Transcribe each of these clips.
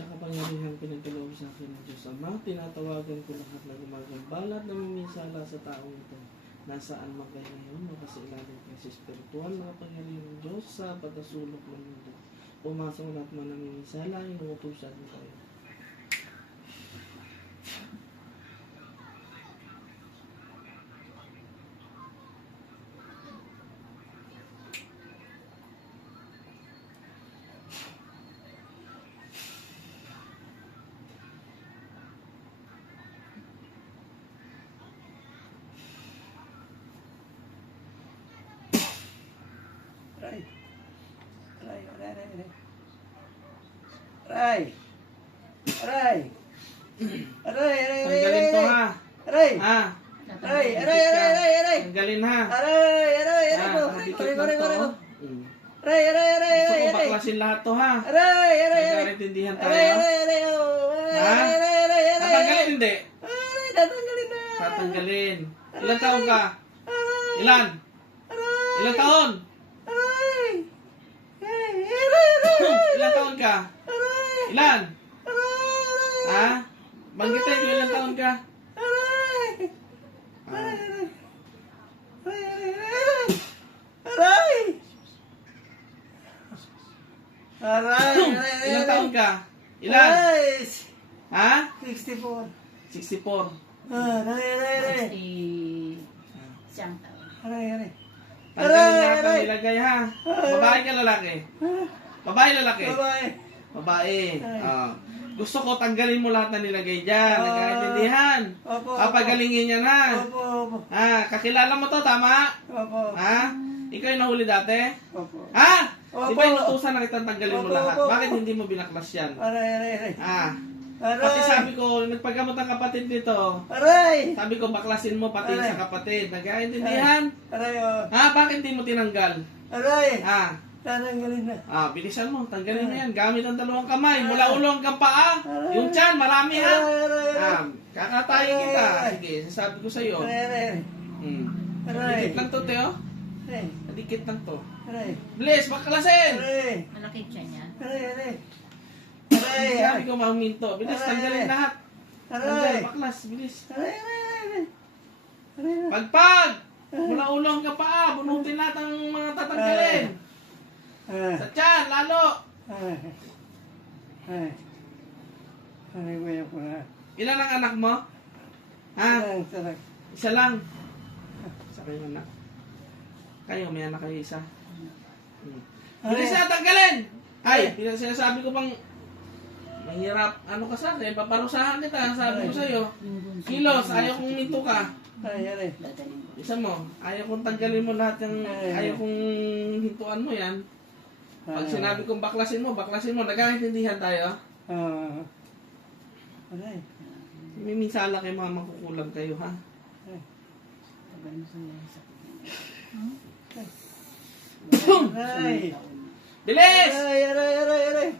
sa kapangyarihan pinagkaloob sa akin ng Diyos Ama, tinatawagan ko lahat na gumagambala at namimisala sa taong ito. Nasaan man kayo ngayon, makasilalim kayo sa spiritual na kapangyarihan ng Diyos sa pagkasulok ng mundo. Pumasok lahat man namimisala, inuutusan mo kayo. Aray. Aray, aray, aray, aray. Aray. Aray. Aray, aray, aray, Tanggalin to ha. Aray. Ha? Aray, aray, aray, aray, aray. Tanggalin ha. Aray, aray, aray Ha? po. Nakadikit Aray, lang aray, to. aray, Oh. aray, aray, aray, Gusto aray, ko aray. baklasin lahat to ha. Aray, aray, aray. Nagkaintindihan Aray, tayo. aray, aray, oh. Ha? Aray, aray, aray, aray. Tatanggalin hindi. Aray, tatanggalin na. Tatanggalin. Ilan taon ka? Aray. Ilan? Aray. Ilan taon? Aray. Aray, aray, aray. Ilan taon ka? Aray. Ilan? Aray. Ha? Banggitin ko ilan taon ka? Aray. Ah. Aray. Aray, aray. Aray. Aray, aray, aray. Ilan taon ka? Ilan? Aray. Ha? 64. 64. Aray, aray, aray. Siyang taon. Aray, aray. Tanggalin lahat Aray, ng aray. nilagay ha. Babae ka lalaki? Babae lalaki? Babae. Babae. Ay. Ah. Gusto ko tanggalin mo lahat ng nilagay dyan. Ah. Nagkaintindihan. Opo. Papagalingin yan ha. Opo, opo. Kakilala mo to, tama? Opo. Ha? Ikaw yung nahuli dati? Opo. Ha? Di Opo. ba inutusan na kitang tanggalin mo Opo, lahat? opo. Bakit hindi mo binaklas yan? Aray, aray, aray. Aray. Pati sabi ko, nagpagamot ang kapatid nito. Aray. Sabi ko, baklasin mo pati Aray. sa kapatid. Nagkaintindihan? Aray, oh. Bakit hindi mo tinanggal? Aray. Ah, Tatanggalin na. bilisan mo. Tanggalin mo yan. Gamit ang dalawang kamay. Mula ulo hanggang paa. Yung tiyan, marami ha. Aray, aray, aray. Kakatayin kita. Sige, sasabi ko sa'yo. Aray, aray, aray. Hmm. Aray. Dikit lang to, Teo. Aray. Dikit lang to. Aray. Bilis, baklasin! Aray. Malaki siya niya. Aray, aray. Aray, Sabi aray. ko, mahuminto. Bilis, Aray. tanggalin lahat. Tanggal, Aray. baklas, bilis. Aray, aray, aray. Aray, aray. Pagpag! Mula ulo hanggang paa. Bunutin lahat ang mga tatanggalin. Aray. Sa tiyan, lalo. Aray. Aray. Aray, kuya ko na. Ilan ang anak mo? Ha? Aray, tarak. Isa lang. Isa kayo anak. Kayo, may anak kayo isa. Bilis na, tanggalin! Ay, sinasabi ko bang mahirap, ano ka sa akin, paparusahan kita, sabi ko sa'yo. Kilos, ayaw kong minto ka. Aray, aray. Dadaling ko. Isa mo, ayaw kong tanggalin mo lahat yung, ayaw kong hintuan mo yan. Pag sinabi kong baklasin mo, nagkakaintindihan tayo. Aray. May minsala kayo mga makukulang kayo, ha? Tagal mo sa Aray. Bilis! Aray, aray, aray, aray.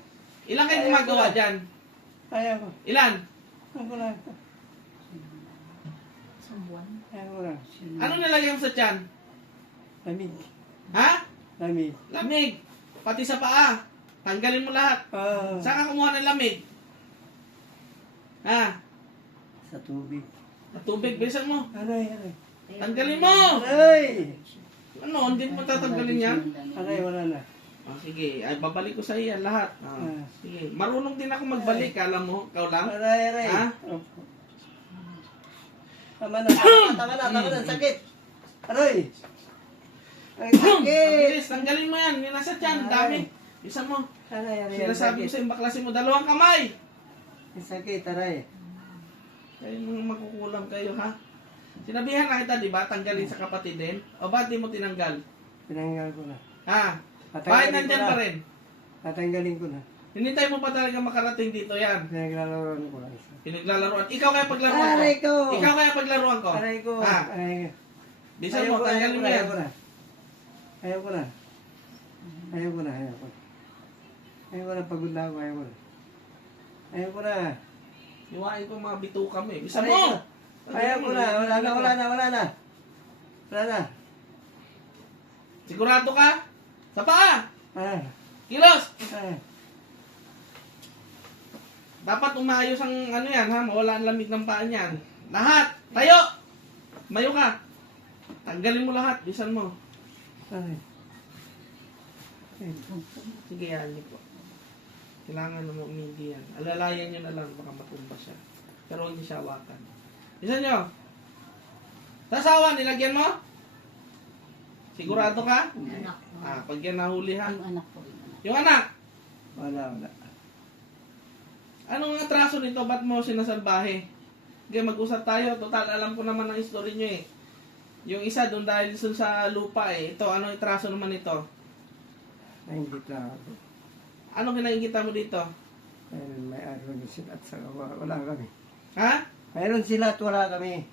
Ilan kayo gumagawa dyan? Ayaw ko. Ilan? Ako na. isang buwan. Ayaw ko na. Ano nilagay mo sa tiyan? Lamig. Ha? Lamig. Lamig. Pati sa paa. Tanggalin mo lahat. Saan ka kumuha ng lamig? Ha? Sa tubig. At tubig, bilisan mo. Aray, aray. Tanggalin mo! Aray! Ano, hindi mo tatanggalin yan? Aray, wala na. Sige, ay babalik ko sa iyo lahat. Sige, marunong din ako magbalik, alam mo, ikaw lang. Aray, aray. Ha? Opo. Tama na, tama na, tama na. Sakit. Aray! Ay, sakit! Bilis, tanggalin mo yan. Yung nasa tiyan, dami. Bisa mo. Aray, aray. Sinasabi ko Sakit. sa yung baklasin mo, dalawang kamay. Sakit, aray. Kayo mga makukulang kayo, ha? Sinabihan na kita, di ba? Tanggalin sa kapatid din. O ba't di mo tinanggal? Tinanggal ko na. Ha? Bakit Tatanggalin ko nandyan na. pa rin? Tatanggalin ko na. Hinintay mo pa talaga makarating dito yan. Pinaglalaroan ko lang. Pinaglalaroan. Ikaw kaya paglaruan ko. Aray ko! Ikaw kaya paglaruan ko. Aray ko! Ha? Aray ko! Bisa mo, tanggalin mo yan. Ayaw ko na. Ayaw ko na. Ayaw ko na. Ayaw ko na. Ayaw ko na. Pagod na ako. Ayaw ko na. Ayaw ko na. Iwain ko mga bituka mo eh. Bisa Aray mo! ko. Ayaw ko na. Wala na. Wala na. Wala na. Wala na. Sigurado ka? Sa paa! Ah. Kilos! Ah. Dapat umayos ang ano yan, ha? Mawala ang lamig ng paa niyan. Lahat! Tayo! Mayo ka! Tanggalin mo lahat. Bisan mo. Ay. Ay. Sige, yan niyo po. Kailangan na umigi yan. Alalayan niyo na lang, baka matumba siya. Pero huwag niyo siya hawakan. Bisan niyo! Sasawa, nilagyan mo? Sigurado ka? Yung anak ko. Pag yan nahuli ha. Yung anak ko. Yung anak! Wala. Anong atraso nito? Ba't mo sinasalbahe? Okay, mag-usap tayo. Total, alam ko naman ang story nyo eh. Yung isa doon dahil doon sa lupa eh. Ito, anong atraso naman ito? Ay, hindi lang ako. Anong kinakikita mo dito? May aron sila at saka wala kami. Ha? Mayroon sila at wala kami.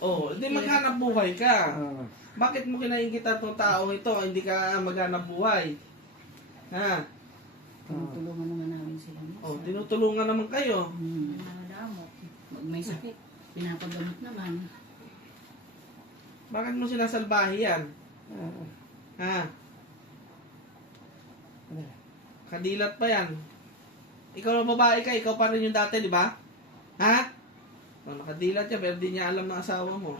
Oh, hindi maghanap buhay ka. Oo. Bakit mo kinakikita itong tao ito? Hindi ka maghanap buhay. Ha? Tinutulungan naman namin sila. Oh, tinutulungan naman kayo. Nakadamot. Pag may sakit, pinapagamot naman. Bakit mo sinasalbahe yan? Oo. Ha? Kadilat pa yan. Ikaw na babae ka, ikaw pa rin yung dati, di ba? Ha? Oh, nakadilat yan, pero di niya alam ng asawa mo.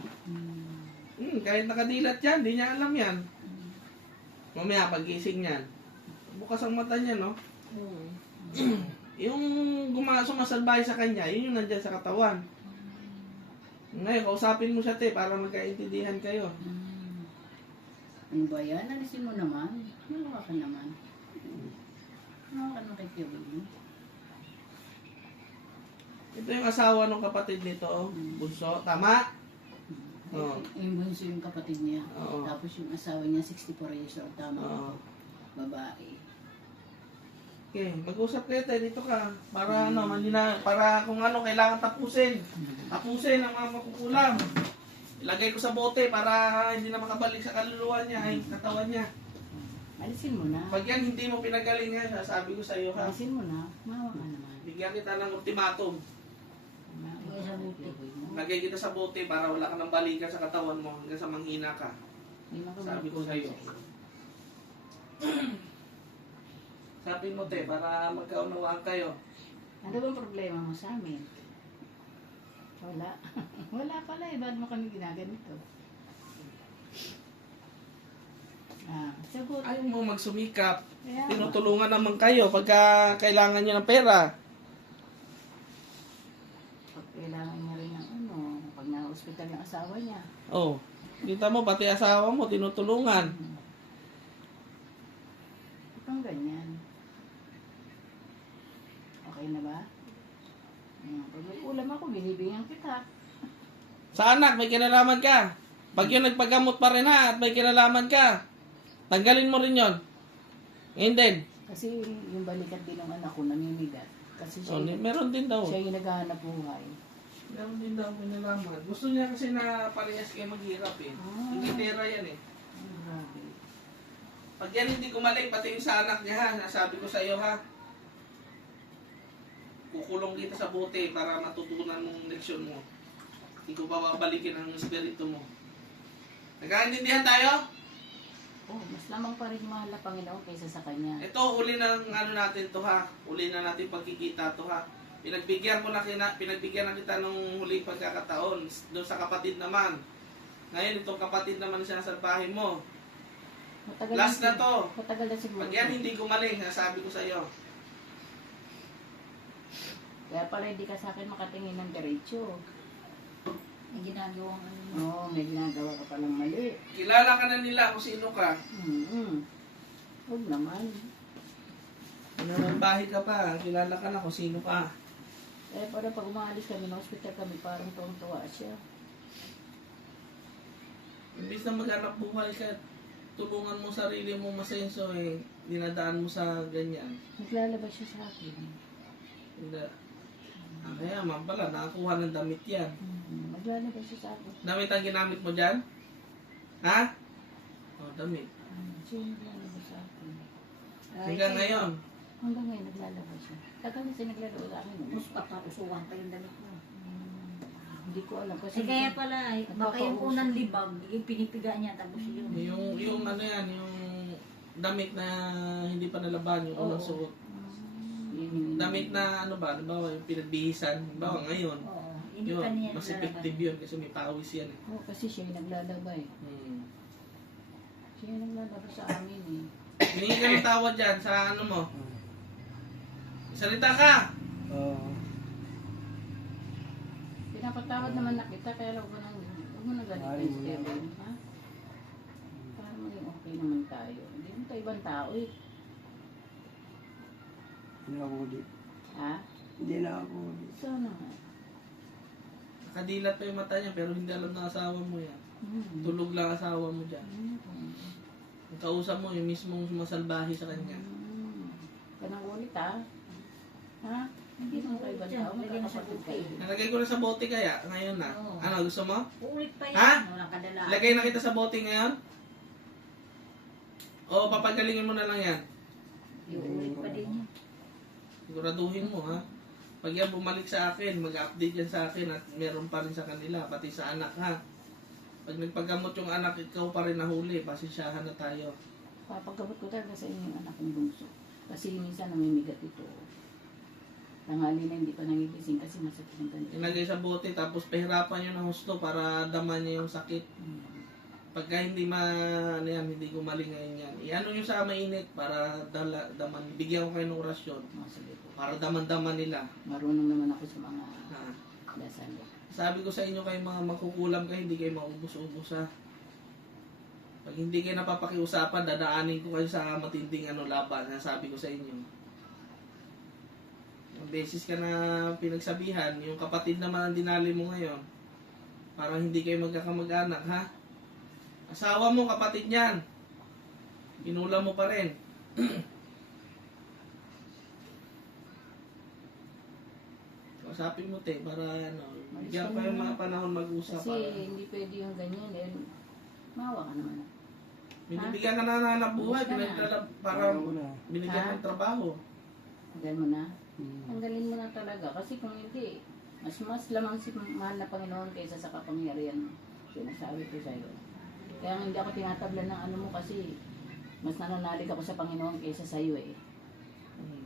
Kahit nakadilat yan, di niya alam yan. Mamaya, pagising niyan. Bukas ang mata niya, no? Yung sumasalbahe sa kanya, yun yung nandyan sa katawan. Ngayon, kausapin mo siya, te, para magkaintindihan kayo. Ano ba yan? Alisin mo naman. Malawa ka naman. Malawa ka naman kay Kevin. Ito yung asawa ng kapatid nito, oh. Bunso. Tama? Oo. Yung bunso yung kapatid niya. Oo. Tapos yung asawa niya, 64 years old. Tama Oo. ako. Babae. Okay, mag-usap kayo tayo dito ka. Para ano, para kung ano, kailangan tapusin. Tapusin ang mga makukulam. Ilagay ko sa bote para hindi na makabalik sa kaluluwa niya, ay katawan niya. Alisin mo na. Pag yan hindi mo pinagalingan, sabi ko sa iyo ha. Alisin mo na. Mawa ka naman. Bigyan kita ng ultimatum. Mawa sa buti. Lagay kita sa bote para wala ka ng balikan sa katawan mo hanggang sa manghina ka. Sabi ko sa iyo. Sabi mo te, para magkaunawaan kayo. Ano bang problema mo sa amin? Wala. Wala pala eh. Ba't mo kami ginaganito? Sagot. Ayaw mo magsumikap. Kaya, Tinutulungan naman kayo pagka kailangan niyo ng pera. pag kailangan niya rin ng ano, pag na-hospital yung asawa niya. Oh, kita mo, pati asawa mo, tinutulungan. Itong ganyan. Okay na ba? Pag may ulam ako, binibigyan kita. Sa anak, may kinalaman ka. Pag yun nagpagamot pa rin ha, at may kinalaman ka, tanggalin mo rin yun. Ngayon din. Kasi yung balikat din ng anak ko, namimigat. Kasi siya, Oh, meron din daw. siya yung naghahanap buhay. Meron din daw kinalaman. Gusto niya kasi na parehas kayo maghirap eh. Hindi pera yan eh. Grabe. Pag yan hindi gumaling, pati yung sa anak niya ha, nasabi ko sa iyo ha, kukulong kita sa bote para matutunan mong leksyon mo. Hindi ko babalikin ang espiritu mo. Nagkaintindihan tayo? Oh, mas lamang pa rin mahal na Panginoon kaysa sa Kanya. Ito, uli na ano natin to ha. Uli na natin pagkikita to ha. Pinagbigyan na kita nung huling pagkakataon. Doon sa kapatid naman. Ngayon, itong kapatid naman siya sa bahay mo. Matagal Last na to. Matagal na siguro. Pag yan hindi gumaling, sabi ko sa iyo. Kaya pala hindi ka sa akin makatingin ng diretso. May ginagawang ano. Oo, may ginagawa ka palang mali. Kilala ka na nila kung sino ka. Huwag naman. Bahay ka pa, kilala ka na kung sino ka. Kaya pala pag umaalis kami ng hospital kami, parang tuwang-tuwa siya. Imbis na maghanap buhay ka, tulungan mo sarili mo masenso eh, dinadaan mo sa ganyan. Naglalabas siya sa akin. Hindi. Kaya man pala, nakakuha ng damit yan. Naglalabas siya sa akin. Damit ang ginamit mo dyan? Ha? O, damit. Siya yung naglalabas sa akin. Hanggang ngayon. Hanggang ngayon naglalabas siya. Tagal na siya naglalabas sa akin. Mas papausuwan pa yung damit mo. Hindi ko alam kasi. Kaya pala, baka yung unang libag, yung pinipiga niya, tapos yun. Yung ano yan, yung damit na hindi pa nalaban, yung unang suot. Yun yung Damit na ano ba, halimbawa yung pinagbihisan, halimbawa ngayon, Oo. Hindi yun, pa niya mas nalalaban. effective yun kasi may pawis yan eh. Oo, kasi siya yung naglalaba eh. Siya yung naglalaba sa amin eh. Hiningi ka ng tawad dyan sa ano mo. Salita ka! Oo. Pinapatawad naman na kita, kaya huwag mo na galitin si Kevin, ha? Para maging okay naman tayo. Hindi mo tayo ibang tao eh. Hindi na ako ulit. Ha? Hindi na ako ulit. Sana nga. Nakadilat pa yung mata niya pero hindi alam na asawa mo yan. Hmm. Tulog lang asawa mo dyan. Ang kausap mo yung mismong sumasalbahe sa kanya. Kanang ulit ha? Ha? Hindi mo tayo ibang tao, Lagyan na sa magkakapatid buke. kayo. Nalagay ko na sa bote kaya ngayon na. Oo. Ano gusto mo? Uulit pa yan. Ha? Walang kadala. Lagay na kita sa bote ngayon? O papagalingin mo na lang yan? Uulit pa din yan. Siguraduhin mo ha. Pag yan bumalik sa akin, mag-update yan sa akin at meron pa rin sa kanila, pati sa anak ha. Pag nagpagamot yung anak, ikaw pa rin nahuli, pasensyahan na tayo. Papagabot ko talaga sa inyo yung anak kong bunso. Kasi minsan namimigat ito. Tanghali na hindi pa nangigising kasi masakit ng ganito. Ilagay sa bote, tapos pahirapan nyo ng husto para daman niya yung sakit. Pagka hindi ano yan, hindi gumaling ngayon yan. Iano nyo sa mainit para daman, bigyan ko kayo ng orasyon. Sige po. Para daman-daman nila. Marunong naman ako sa mga Ha. dasal. Sabi ko sa inyo kayo mga makukulam kayo, hindi kayo maubos-ubos ha. Pag hindi kayo napapakiusapan, dadaanin ko kayo sa matinding laban. Sabi ko sa inyo. Ang beses ka na pinagsabihan, yung kapatid naman ang dinali mo ngayon. Parang hindi kayo magkakamag-anak ha. Asawa mo, kapatid niyan. Pinula mo pa rin. Usapin mo te, para bigyan pa yung mga panahon mag-usap. Kasi Para hindi pwede yung ganyan. Eh, mawa ka naman. binibigyan ka na ng buhay, Gusto na. para Ako na. binigyan Ha? ng trabaho. Tanggal mo na. Hmm. Tanggalin mo na talaga. Kasi kung hindi, mas lamang si mahal na Panginoon kaysa sa kapangyarihan mo. Sinasabi ko sa'yo. Kaya hindi ako tinatablan ng ano mo kasi mas nananalig ako sa Panginoon kaysa sa'yo eh. Hmm.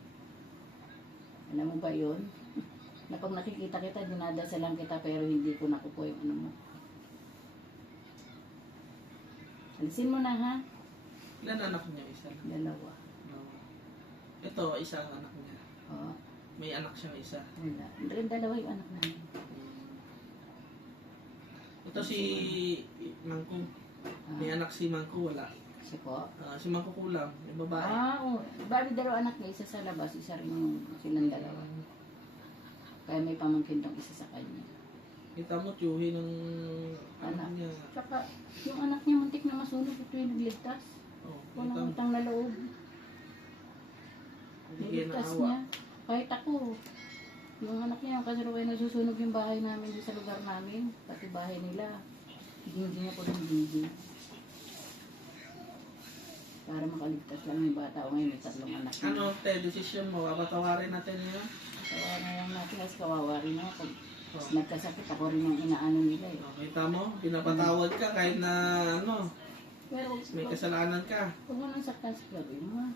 Alam mo ba yun? Na pag nakikita kita, dinadasalan kita pero hindi ko nakukuha yung ano mo. Alisin mo na ha? Ilan anak niya? Isa lang. Dalawa. No. Ito, isa ang anak niya. Oo. May anak siyang isa. Wala. Dalawa yung anak namin. Ito si Mangko. May anak si Mangko, wala. Siya po. Si Mangko kulam, may babae. Oo. Bali dalawa anak niya. Isa sa labas, isa rin yung silang dalawa. Kaya may pamangkin tong isa sa kanya. Kita mo, tiyuhin ng anak niya. Tsaka, yung anak niya muntik na masunog ito yung nagligtas. Oh, kita Walang mo. utang na loob. Hindi kayo Nagligtas naawa. niya. Kahit ako, yung anak niya, yung kasalukuyan nasusunog yung bahay namin dito sa lugar namin. Pati bahay nila. Hindi niya po ng dingding. Para makaligtas lang yung bata. O ngayon, may tatlong anak niya. Ano, te, decision mo, papatawarin natin yun? Kaya ngayon natin, kasi kawawa rin ako. Pag Oh. nagkasakit, ako rin yung inaano nila eh. Oh, kita mo, pinapatawad ka kahit na Pero may kasalanan ka. huwag mo nang saktan sa gawin mo.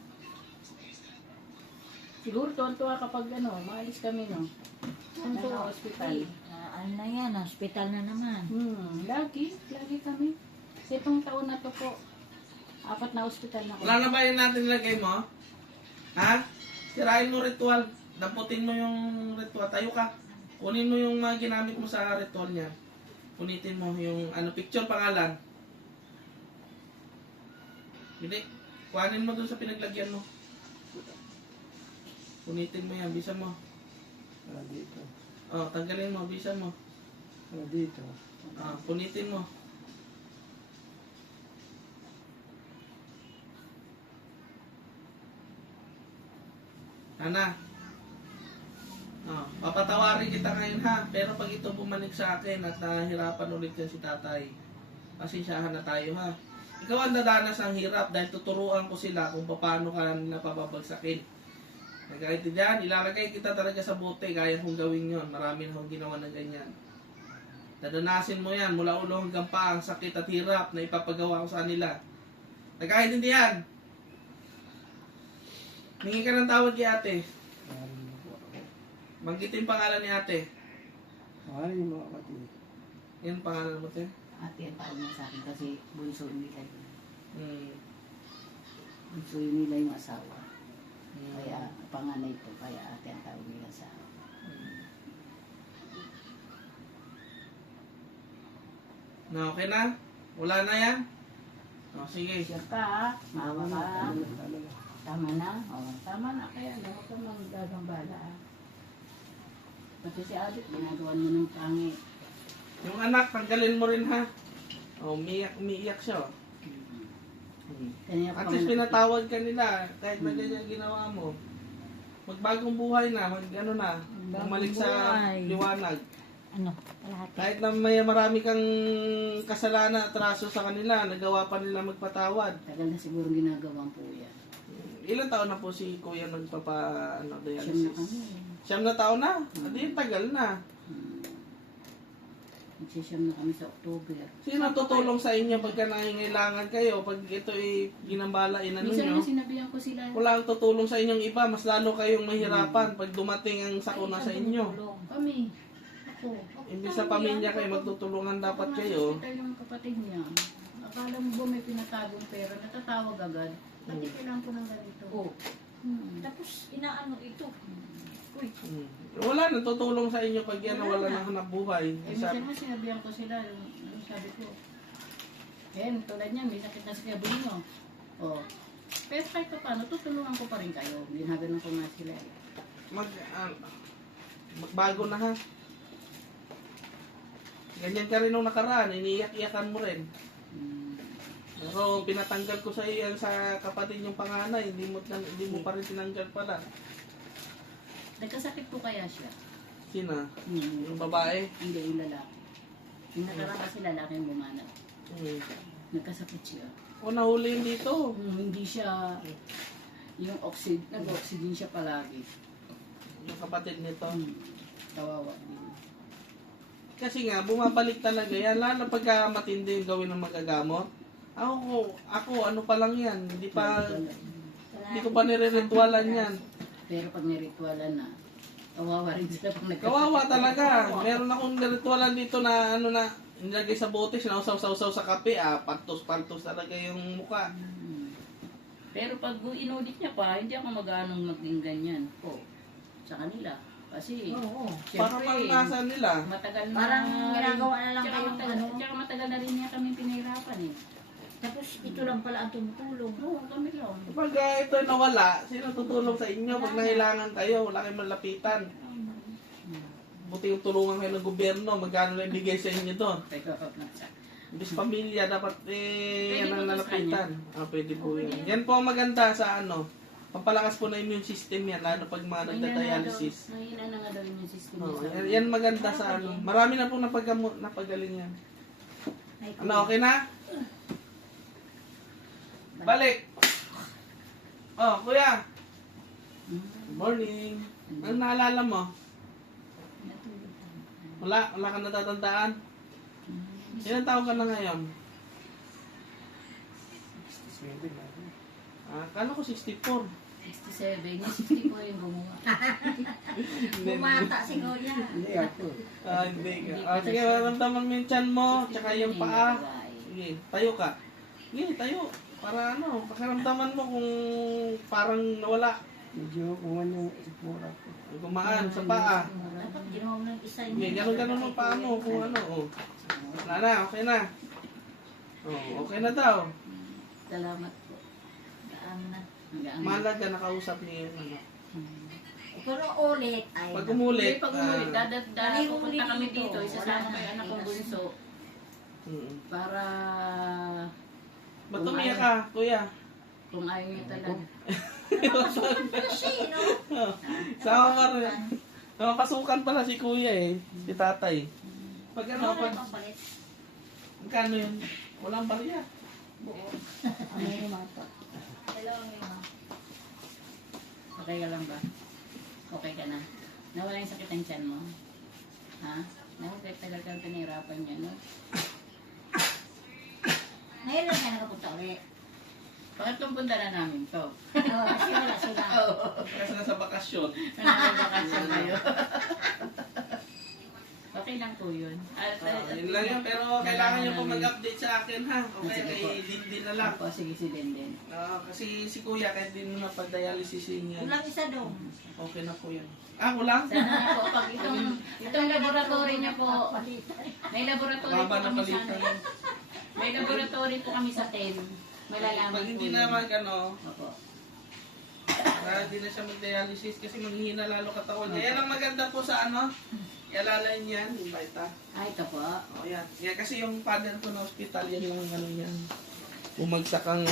Siguro tuwan-tuwa kapag maalis kami nasa hospital. Ano na yan, hospital na naman. Lagi kami. Sa itong taon na to po, 4 na hospital na Wala na ba yun natin lagay mo? Ha? Sirain mo ritual. Damputin mo yung ritual. Tayo ka. Kunin mo yung mga ginamit mo sa ritual niya. Kunitin mo yung picture pangalan. Hindi. Kuhanin mo dun sa pinaglagyan mo. Kunitin mo yan. Bisa mo. Para dito. Oh, tanggalin mo. Bisa mo. Para dito. Kunitin mo. Ana. Papatawarin kita ngayon ha. Pero pag ito bumalik sa akin at nahirapan ulit yan si tatay, pasensyahan na tayo ha. Ikaw ang dadanas ng hirap dahil tuturuan ko sila kung paano ka napapabagsakin. Nagkaintindihan, ilalagay kita talaga sa bote, kaya kong gawin yon. Marami na akong ginawa ng ganyan. Dadanasin mo yan mula ulo hanggang paa, ang sakit at hirap na ipapagawa ko sa kanila. Nagkaintindihan? Hingi ka ng tawad kay ate. Para Banggitin pangalan ni ate. Wala yung mga kapatid. Yan pangalan mo, te. Ate, ang tawag niya sa akin kasi bunso nila yun. Hmm. Bunso yun nila yung asawa. Hmm. Kaya panganay ko, kaya ate ang tawag nila sa akin. Na okay na? Wala na yan? O, sige. Siya ka, maawa ka. Ano na. Tama na? O, tama na. Kaya huwag ka manggagambala. Pati si Abit, ginagawan mo ng pangit. Yung anak, tanggalin mo rin ha. O, umiiyak siya. O. Hmm. Kanya At least pinatawad ka nila kahit na ganyan ginawa mo. Magbagong buhay na, ano na, bumalik sa buhay. liwanag. Ano? Kalahati. Kahit na may marami kang kasalanan at raso sa kanila, nagawa pa nila magpatawad. Tagal na siguro ginagawang po yan. Ilang taon na po si Kuya Siyam na dialysis? kami. Siyam na taon na? Adi, tagal na. Nagsisiyam na kami sa October. Sino tutulong sa inyo pagka nangingailangan kayo? Pag ito ay ginambala, inano Minsan nyo? na sinabihan ko sila. Wala ang tutulong sa inyong iba, mas lalo kayong mahirapan pag dumating ang sakuna sa inyo. Kami. Ako. Imbis sa pamilya kayo, magtutulungan dapat kayo. Hospital yung kapatid niya. Akala mo ba may pinatagong pera? Natatawag agad. Pati kailangan ko ng ganito. Oo. Tapos, inaano ito. Uy, Wala, natutulong sa inyo pag yan wala nang hanap buhay. Eh, minsan mo sinabihan ko sila, yung sabi ko, tulad niya, may sakit na si Gabino. Oh. Pero kahit pa paano, tutulungan ko pa rin kayo. Ginaganon ko nga sila. Magbago na ha. Ganyan ka rin nung nakaraan, iniiyak-iyakan mo rin. Pero pinatanggal ko sa iyo yan sa kapatid yung panganay, hindi mo pa rin tinanggal pala. Nagkasakit po kaya siya? Sina? Hmm. Yung babae? Hindi, yung lalaki. Yung nakaraan kasi lalaki yung bumanap. Hmm. Nagkasakit siya. O nahuli yun dito. Hindi siya, nag-oxygen siya palagi. Yung kapatid nito. Kawawa din. Kasi nga, bumabalik talaga yan. Lalo na pagka matindi yung gawin ng magagamot. Ako, ano pa lang yan. Hindi ko pa nire-ritualan yan. Pero pag niritualan na, kawawa rin sila pag nagkasakit. Kawawa talaga. Meron akong niritualan dito na nilagay sa bote, sinausaw-sausaw sa kape, pantos-pantos talaga yung muka. Pero pag inudit niya pa, hindi ako mag-anong maging ganyan po sa kanila. Kasi, oo. Para pangkasan nila. matagal na. Parang ginagawa na lang Tsaka kayong matagal, ano. tsaka matagal na rin niya kami pinahirapan eh. Tapos, ito lang pala ang tumutulong. Oo, kami lang. Pag ito nawala, sino tutulong sa inyo? Pag nangailangan kayo, wala kayong malapitan. Buti yung tulungan kayo ng gobyerno, magkano na ibigay sa inyo doon. Imbis pamilya, dapat Pwede yan po ang to sa nalapitan. Pwede po yan. Yan po ang maganda sa pampalakas po na immune system yan, lalo pag mga nagda-dialysis. Mahina na nga daw yung system Oh, niya. yan maganda sa Marami na po napagaling yan. Ano, okay na? Balik! Oh, kuya! Good morning! Ano naalala mo? Wala ka natatandaan? Ilang taon ka na ngayon? 67 na. Kala ko 64. 67, yung 60 ko yung gumawa. Bumata si Kuya. Hindi ako. Hindi ka. Sige, maramdaman mo yung tiyan mo, tsaka yung paa. Sige, tayo ka. Sige, tayo. Para pakiramdaman mo kung parang nawala. Medyo kuman yung ipura ko. Gumaan sa paa. Dapat ginawa mo ng isa Sige, ganun ang paa mo kung Wala na, okay na. Okay na daw. Salamat po. Daan na. Mahalaga nakausap niya yung Pero ulit ay... Pag umulit, Pag umulit, pupunta kami dito. dito, isasama ko yung anak kong bunso para ba't umiyak ka, kuya? kung ayaw niya talaga. Sino? Sama ka rin. Nakapasukan pala si kuya si tatay. Pag Ano pag ang palit? magkano yun? Walang barya. Buo. Ano yung mata? Hello, Mima. Okay ka lang ba? Okay ka na? Nawala yung sakit ng tiyan mo? Ha? Naku, tagal kang pinahirapan niya, no? Ngayon lang siya nakapunta ulit. Bakit punta na namin to? Oo, kasi wala sila. Kasi nasa bakasyon. bakasyon. Nakakabakasyon kayo. Okay lang po yun. Yun lang yun. Pero kailangan nyo po mag-update sa akin, ha? Okay, Sige po. kay Dindin na lang. Ako, sige si Denden. Kasi si Kuya, kahit din mo na pag-dialysis niya, Kulang isa dong. okay na po yan. Kulang? Sana nga po, pag itong laboratory niya po, may laboratory po Baba na kami sa palitan. may laboratory po kami sa 10. Malalaman Pag po hindi yun. na Opo. hindi na siya mag-dialysis kasi manghihina lalo katawan niya. Yan ang maganda po sa ialala niyan, yung Vita. Ito po. Yan. Yan kasi yung father ko na hospital, yan yung yan. Bumagsak ang